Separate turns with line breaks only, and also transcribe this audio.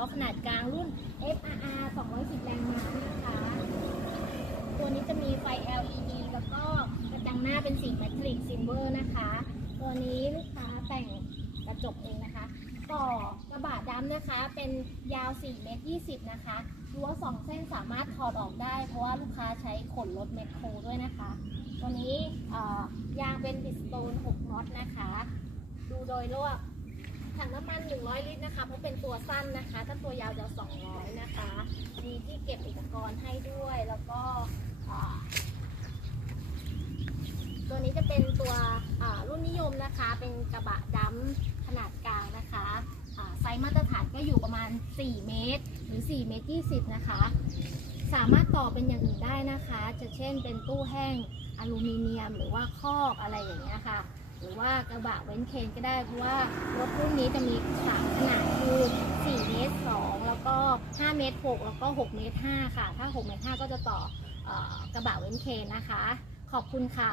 รทุก6ล้อขนาดกลางรุ่น FRR 210 แรงม้านะคะ ตัวนี้จะมีไฟ LED แล้วก็กระจังหน้าเป็นสีแมทริกซิลเวอร์นะคะ ตัวนี้ลูกค้าแต่งกระจกเองนะคะ ต่อกระบะดำนะคะเป็นยาว 4 เมตร 20 นะคะ รั้ว 2 เส้นสามารถถอดออกได้ เพราะว่าลูกค้าใช้ขนรถแมคโครด้วยนะคะ ตัวนี้ยางเป็นบิสโตน 6น็อตนะคะ ดูโดยรวม ถังน้ำมัน 100 ลิตรนะคะ เพราะเป็นตัวสั้นนะคะ ถ้าตัวยาวจะ 200 นะคะ มีที่เก็บอุปกรณ์ให้ด้วย แล้วก็ตัวนี้จะเป็นตัวรุ่นนิยมนะคะ เป็นกระบะดำขนาดกลางนะคะไซส์มาตรฐานก็อยู่ประมาณ 4 เมตร หรือ 4 เมตร 20 นะคะ สามารถต่อเป็นอย่างอื่นได้นะคะ จะเช่นเป็นตู้แห้งอลูมิเนียม หรือว่าคอกอะไรอย่างเงี้ยค่ะ หรือว่ากระบะเว้นเคนก็ได้เพราะว่ารถรุ่นนี้จะมีสามขนาดคือ4เมตร2แล้วก็5เมตร6แล้วก็6เมตร5ค่ะ ถ้า6เมตร5ก็จะต่อออกระบะเว้นเคนนะคะ ขอบคุณค่ะ